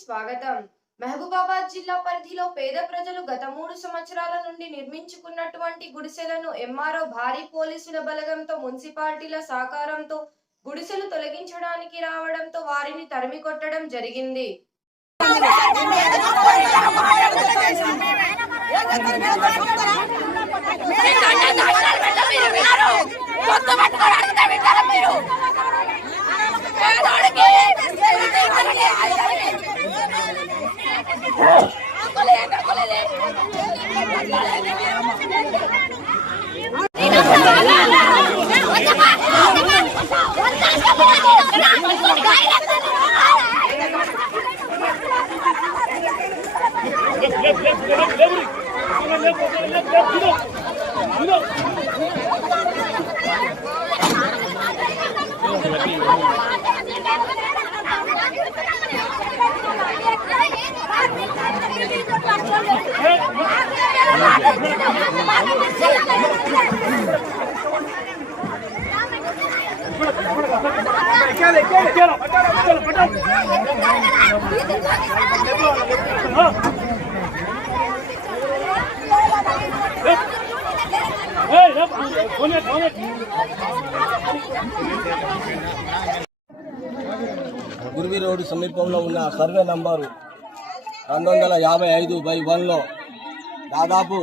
స్వాగతం. మహబూబాబాద్ జిల్లా పరిధిలో పేద ప్రజలు గత మూడు సంవత్సరాల నుండి నిర్మించుకున్నటువంటి గుడిసెలను ఎంఆర్ఓ భారీ పోలీసుల బలగంతో మున్సిపాలిటీల సహకారంతో గుడిసెలు తొలగించడానికి రావడంతో వారిని తరిమి కొట్టడం జరిగింది. Let's go. గురువి రోడ్డు సమీపంలో ఉన్న సర్వే నంబరు రెండు వందల యాభై ఐదు బై వన్లో దాదాపు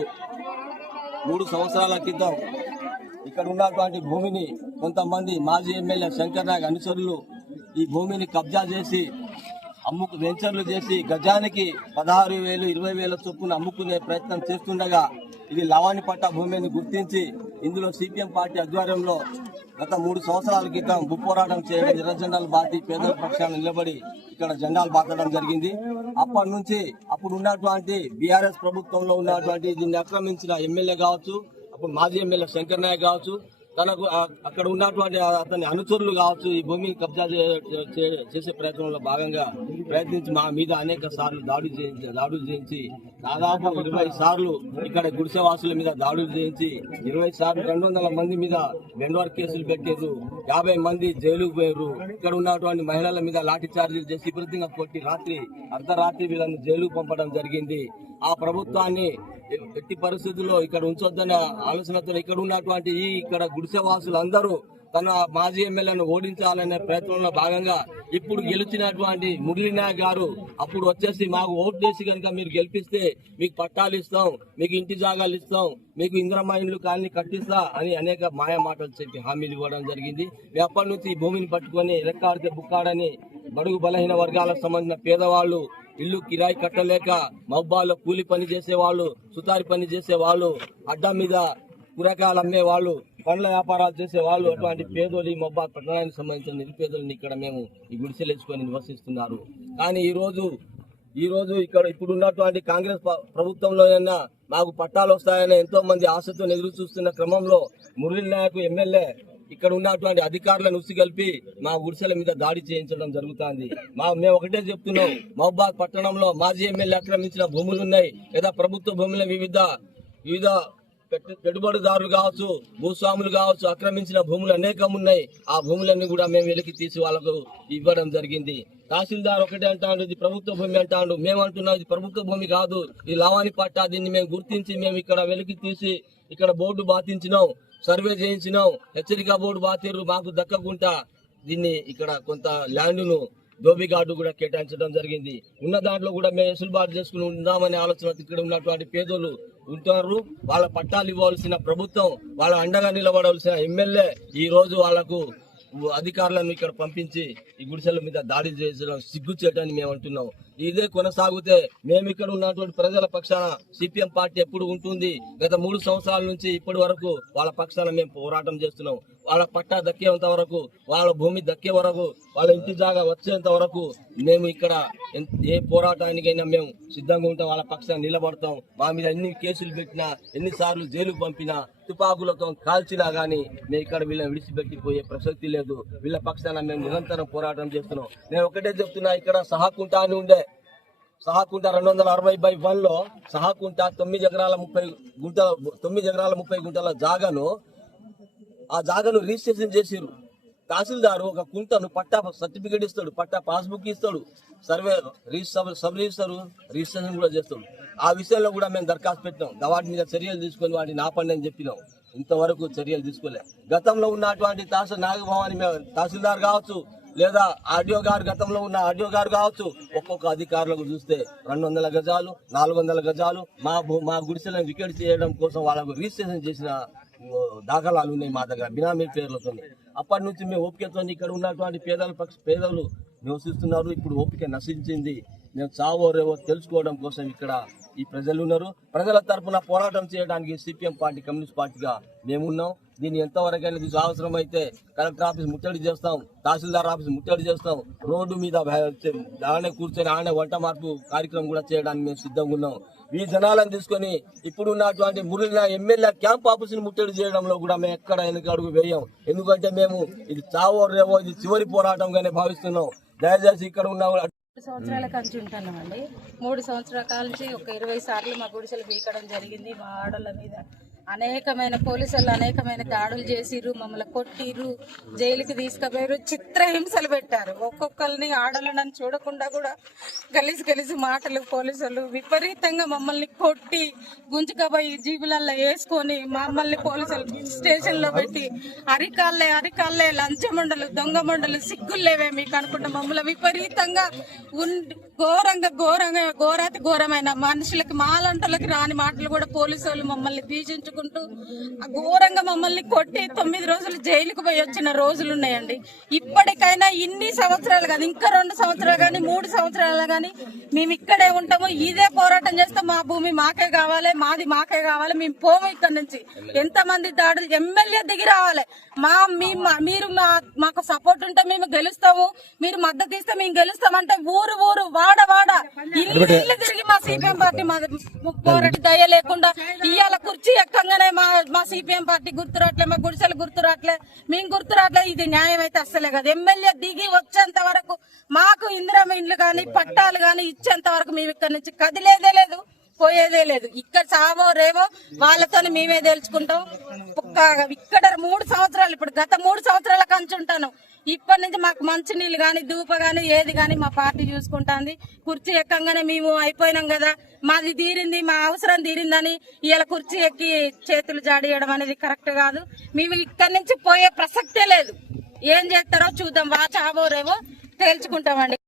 మూడు సంవత్సరాల క్రితం ఇక్కడ ఉన్నటువంటి భూమిని కొంతమంది మాజీ ఎమ్మెల్యే శంకర్ నాయక్ అనుచరులు ఈ భూమిని కబ్జా చేసి అమ్ముకు వెంచర్లు చేసి గజానికి పదహారు వేలు ఇరవై వేల చొప్పున అమ్ముకునే ప్రయత్నం చేస్తుండగా ఇది లవాణి పట్ట భూమిని గుర్తించి ఇందులో సిపిఎం పార్టీ ఆధ్వర్యంలో గత మూడు సంవత్సరాల క్రితం భూపోరాటం చేయడం ఎర్రజెండాలు బాతి పేదల పక్షాన్ని నిలబడి ఇక్కడ జెండాలు బాకడం జరిగింది. అప్పటి నుంచి అప్పుడు ఉన్నటువంటి బీఆర్ఎస్ ప్రభుత్వంలో ఉన్నటువంటి దీన్ని ఆక్రమించిన ఎమ్మెల్యే కావచ్చు అప్పుడు మాజీ ఎమ్మెల్యే శంకర్ నాయక్ కావచ్చు తనకు అక్కడ ఉన్నటువంటి అతని అనుచరులు కావచ్చు ఈ భూమిని కబ్జా చేసే ప్రయత్నంలో భాగంగా ప్రయత్నించి మా మీద అనేక సార్లు దాడులు చేయించి దాడులు చేయించి దాదాపు ఇరవై సార్లు ఇక్కడ గుడిసెవాసుల మీద దాడులు చేయించి ఇరవై సార్లు రెండు వందల మంది మీద బెండోర్ కేసులు పెట్టారు యాభై మంది జైలుకు పోయారు ఇక్కడ ఉన్నటువంటి మహిళల మీద లాఠీ చార్జీలు చేసి విపరీతంగా కొట్టి రాత్రి అర్ధరాత్రి వీళ్ళని జైలుకు పంపడం జరిగింది. ఆ ప్రభుత్వాన్ని ఎట్టి పరిస్థితుల్లో ఇక్కడ ఉంచొద్దనే ఆలోచనతో ఇక్కడ ఉన్నటువంటి ఈ ఇక్కడ గుడిసెవాసులు అందరూ తన మాజీ ఎమ్మెల్యేను ఓడించాలనే ప్రయత్నంలో భాగంగా ఇప్పుడు గెలిచినటువంటి మురళీ గారు అప్పుడు వచ్చేసి మాకు ఓట్ చేసి కనుక మీరు గెలిపిస్తే మీకు పట్టాలు ఇస్తాం మీకు ఇంటి జాగాలు ఇస్తాం మీకు ఇంద్రమ్మ కాలనీ కట్టిస్తా అని అనేక మాయ మాటలు చెప్పి హామీలు ఇవ్వడం జరిగింది. మేము అప్పటి నుంచి ఈ భూమిని పట్టుకొని రెక్కాడితే బుక్కాడని బడుగు బలహీన వర్గాలకు సంబంధించిన పేదవాళ్ళు ఇల్లు కిరాయి కట్టలేక మబ్బాల్లో కూలి పని చేసే వాళ్ళు సుతారి పని చేసే వాళ్ళు అడ్డా మీద కూరగాయలు అమ్మే వాళ్ళు పండ్ల వ్యాపారాలు చేసే వాళ్ళు అటువంటి పేదోళ్ళు ఈ మబ్బా పట్టణానికి సంబంధించిన నిరుపేదలను ఇక్కడ మేము ఈ గుడిసెలు వేసుకొని నివసిస్తున్నారు. కానీ ఈ రోజు ఈ రోజు ఇక్కడ ఇప్పుడు ఉన్నటువంటి కాంగ్రెస్ ప్రభుత్వంలోనైనా మాకు పట్టాలు వస్తాయని ఎంతో మంది ఆశతో ఎదురు చూస్తున్న క్రమంలో మురళీ నాయక్ ఎమ్మెల్యే ఇక్కడ ఉన్నటువంటి అధికారులను ఉసిగల్పి మా గుడిసెల మీద దాడి చేయించడం జరుగుతుంది. మా మేము ఒకటే చెప్తున్నాం మహబాద్ పట్టణంలో మాజీ ఎమ్మెల్యే ఆక్రమించిన భూములు ఉన్నాయి లేదా ప్రభుత్వ భూముల వివిధ వివిధ పెట్టుబడిదారులు కావచ్చు భూస్వాములు కావచ్చు ఆక్రమించిన భూములు అనేకం ఉన్నాయి. ఆ భూములన్నీ కూడా మేము వెలికి తీసి వాళ్ళకు ఇవ్వడం జరిగింది. తహసీల్దార్ ఒకటే అంటాడు ఇది ప్రభుత్వ భూమి అంటాడు. మేము అంటున్నాం ఇది ప్రభుత్వ భూమి కాదు. ఈ లావాణి పట్టా దీన్ని మేము గుర్తించి మేము ఇక్కడ వెలికి తీసి ఇక్కడ బోర్డు బాతించినాం సర్వే చేయించినాం. హెచ్చరిక బోర్డు బాతిరు మాకు దక్కకుండా దీన్ని ఇక్కడ కొంత ల్యాండ్ను దోబిఘాటు కూడా కేటాయించడం జరిగింది. ఉన్న దాంట్లో కూడా మేము వెసులుబాటు చేసుకుని ఉందామనే ఆలోచన ఇక్కడ ఉన్నటువంటి పేదోళ్ళు ఉంటారు. వాళ్ళ పట్టాలు ఇవ్వాల్సిన ప్రభుత్వం వాళ్ళ అండగా నిలబడవలసిన ఎమ్మెల్యే ఈ రోజు వాళ్ళకు అధికారులను ఇక్కడ పంపించి ఈ గుడిసెల మీద దాడి చేసిన సిగ్గు చేయడానికి మేము అంటున్నాం. ఇదే కొనసాగితే మేము ఇక్కడ ఉన్నటువంటి ప్రజల పక్షాన సిపిఎం పార్టీ ఎప్పుడు ఉంటుంది? గత మూడు సంవత్సరాల నుంచి ఇప్పటి వరకు వాళ్ళ పక్షాన మేము పోరాటం చేస్తున్నాం. వాళ్ళ పట్టా దక్కేంత వరకు వాళ్ళ భూమి దక్కే వరకు వాళ్ళ ఇంటి జాగా వచ్చేంత వరకు మేము ఇక్కడ ఏ పోరాటానికైనా మేము సిద్ధంగా ఉంటాం వాళ్ళ పక్షాన నిలబడతాం. మా మీద ఎన్ని కేసులు పెట్టినా ఎన్నిసార్లు జైలుకు పంపినా తుపాకులతో కాల్చినా గానీ మేము ఇక్కడ వీళ్ళని విడిచిపెట్టిపోయే ప్రసక్తి లేదు. వీళ్ళ పక్షాన మేము నిరంతరం పోరాటం చేస్తున్నాం. నేను ఒకటే చెప్తున్నా ఇక్కడ సహాకుంట అని ఉండే సహాకుంట రెండు వందల అరవై బై వన్లో సహాకుంట తొమ్మిది ఎకరాల ముప్పై గుంటల తొమ్మిది ఎకరాల ముప్పై గుంటల జాగాను ఆ జాగాను రిజిస్ట్రేషన్ చేసిరు తహసీల్దారు ఒక కుంటను పట్టా సర్టిఫికేట్ ఇస్తాడు పట్టా పాస్బుక్ ఇస్తాడు survey register sub register registration కూడా చేస్తాడు. ఆ విషయంలో కూడా మేము దరఖాస్తు పెట్టినాం. వాటి మీద చర్యలు తీసుకొని వాటిని ఆపండి అని చెప్పినాం. ఇంతవరకు చర్యలు తీసుకోలే. గతంలో ఉన్నటువంటి తహసీల్ నాగభవాని మేము తహసీల్దార్ కావచ్చు లేదా ఆడియో గారు గతంలో ఉన్న ఆడియో గారు కావచ్చు ఒక్కొక్క అధికారులకు చూస్తే రెండు వందల గజాలు నాలుగు వందల గజాలు మా మా గుడిసెలను వికెట్ చేయడం కోసం వాళ్ళకు రిజిస్ట్రేషన్ చేసిన దాఖలాలు ఉన్నాయి మా దగ్గర బినామీ పేర్లతో అప్పటి నుంచి మేము ఓపికతో ఇక్కడ ఉన్నటువంటి పేదల పక్ష పేదలు నివసిస్తున్నారు ఇప్పుడు ఓపిక నశించింది. మేము చావో రేవో తెలుసుకోవడం కోసం ఇక్కడ ఈ ప్రజలు ఉన్నారు. ప్రజల తరఫున పోరాటం చేయడానికి సిపిఎం పార్టీ కమ్యూనిస్ట్ పార్టీగా మేమున్నాం. దీన్ని ఎంతవరకు అనేది అవసరం అయితే కలెక్టర్ ఆఫీస్ ముట్టడి చేస్తాం తహసీల్దార్ ఆఫీస్ ముట్టడి చేస్తాం. రోడ్డు మీద ఆడనే కూర్చొని ఆడనే వంట మార్పు కార్యక్రమం కూడా చేయడానికి మేము సిద్ధంగా ఉన్నాం. ఈ జనాలను తీసుకొని ఇప్పుడు ఉన్నటువంటి ఎమ్మెల్యే క్యాంప్ ఆఫీస్ని ముట్టడి చేయడంలో కూడా మేము ఎక్కడ వెనక అడుగు వేయం. ఎందుకంటే మేము ఇది చావో రేవో ఇది చివరి పోరాటంగానే భావిస్తున్నాం. దయచేసి ఇక్కడ ఉన్న సంవత్సరాల కంచి ఉంటున్నామండి మూడు సంవత్సరాల కాంచి ఒక ఇరవై సార్లు మా గుడిసెలు బీకడం జరిగింది. మా ఆడల మీద అనేకమైన పోలీసులు అనేకమైన దాడులు చేసిర్రు మమ్మల్ని కొట్టిర్రు జైలుకి తీసుకుపోయారు చిత్రహింసలు పెట్టారు. ఒక్కొక్కరిని ఆడలను చూడకుండా కూడా గలిసి గలిసి మాటలు పోలీసులు విపరీతంగా మమ్మల్ని కొట్టి గుంజుకపోయి జీబులల్లో వేసుకొని మమ్మల్ని పోలీసులు స్టేషన్లో పెట్టి అరికాళ్ళే అరికాళ్ళే లంచమండలు దొంగ మండలు సిగ్గులేవే మీకు అనుకుంటా మమ్మల్ని విపరీతంగా ఉండి ఘోరంగా ఘోరంగా ఘోరాతి ఘోరమైన మనుషులకి మాలంటలకి రాని మాటలు కూడా పోలీసు వాళ్ళు మమ్మల్ని తీసించుకుంటూ ఆ ఘోరంగా మమ్మల్ని కొట్టి తొమ్మిది రోజులు జైలుకు పోయి వచ్చిన రోజులు ఉన్నాయండి. ఇప్పటికైనా ఇన్ని సంవత్సరాలు కానీ ఇంకా రెండు సంవత్సరాలు కానీ మూడు సంవత్సరాలు కానీ మేము ఇక్కడే ఉంటాము. ఇదే పోరాటం చేస్తే మా భూమి మాకే కావాలి మాది మాకే కావాలి. మేము పోము ఇక్కడ నుంచి. ఎంతమంది దాడు దాడులు ఎమ్మెల్యే దిగి రావాలి. మా మీ మీరు మా- మాకు సపోర్ట్ ఉంటే మేము గెలుస్తాము. మీరు మద్దతు ఇస్తే మేము గెలుస్తామంటే ఊరు ఊరు వాడ వాడ. ఇల్లు ఇల్లు తిరిగి మా సిపిఎం పార్టీ మా పోరాటి దయ లేకుండా ఇవాళ కుర్చీ ఎక్కంగానే మా మా సిపిఎం పార్టీ గుర్తురాట్లే మా గుడిసెలు గుర్తురాట్లే మేము గుర్తురాట్లే ఇది న్యాయం అయితే అస్సలే కదా. ఎమ్మెల్యే దిగి వచ్చేంత వరకు మాకు ఇందిరమ్మ ఇండ్లు కానీ పట్టాలు కానీ ఇచ్చేంత వరకు మేము ఇక్కడ నుంచి కదిలేదే లేదు పోయేదే లేదు. ఇక్కడ సావో రేవో వాళ్ళతో మేమే తెలుసుకుంటాం ఒక్క- ఇక్కడ మూడు సంవత్సరాలు ఇప్పుడు గత మూడు సంవత్సరాల కంచి ఉంటాను ఇప్పటి నుంచి మాకు మంచి నీళ్ళు కానీ దూప కానీ ఏది కానీ మా పార్టీ చూసుకుంటాంది. కుర్చీ ఎక్కంగానే మేము అయిపోయినాం కదా. మాది తీరింది మా అవసరం తీరిందని ఇలా కుర్చీ ఎక్కి చేతులు జాడియడం అనేది కరెక్ట్ కాదు. మేము ఇక్కడి నుంచి పోయే ప్రసక్తే లేదు. ఏం చేస్తారో చూద్దాం వా చావో తేల్చుకుంటామండి.